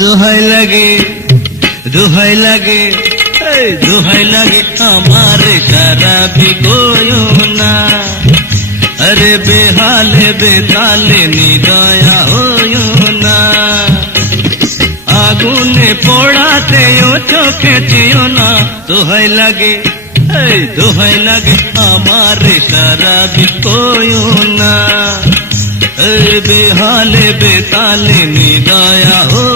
দোহাই লাগে দোহাই লাগে এই দোহাই লাগে আমার সারা বিগোয় না আরে বেহালে বেতালে নিদয়া হয় না আগুনে পোড়াতে ও চোখে চেয়েও না দোহাই লাগে এই দোহাই লাগে আমার সারা বিকোয় না এই বেহালে বেতালে নিদয়া হয়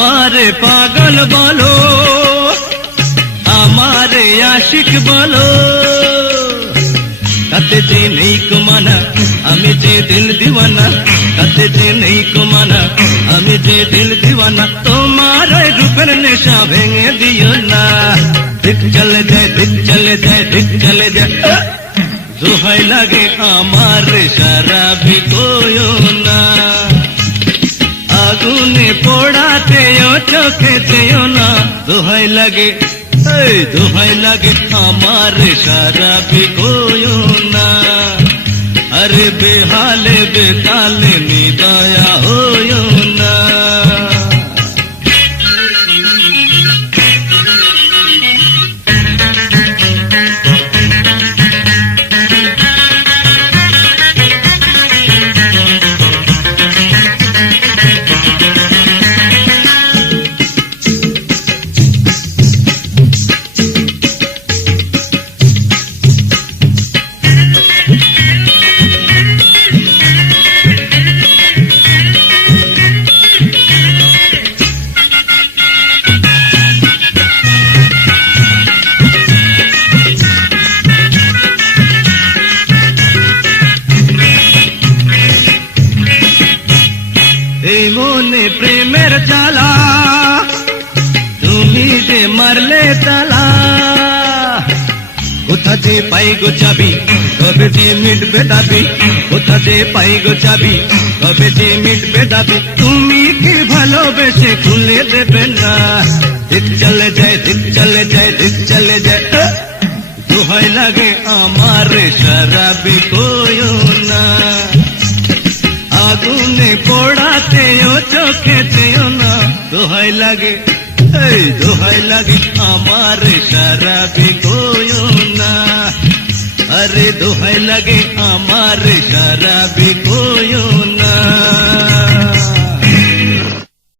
আমারে পাগল বলো, আমারে আশিক বলো। তাতে যে নেই কুমানা, আমি যে দিল দিওয়ানা। তাতে যে নেই কুমানা, আমি যে দিল দিওয়ানা। তোমার রূপের নেশা ভেঙে দিও না। দিক চলে যায়, দিক চলে যায়, দিক চলে যায়! দোহাই লাগে আমার সারা বিকোয় পোড়াতে ও চোখে চেয়েও না। দোহাই লাগে, এই দোহাই লাগে আমার সারা বিকোয় না। আরে বেহালে বেতালে নিদয়া হয় না। এই মনে প্রেমের চালা তুমি যে মারলে তালা। কোথা যে পাই গো চাবি, কবে যে মিটবে দাবি? কোথা যে পাই গো চাবি, কবে যে মিটবে দাবি? তুমি কি ভালোবেসে খুলে দেবে না? দিক চলে যায়, দিক চলে যায়, দিক চলে যায়! দোহাই লাগে আমার সারাবি কোয় চোখে না, দোহাই লাগে। এই দোহাই লাগে, আমার সারা বিগোয় না। আরে দোহাই লাগে, আমার সারা বিগোয়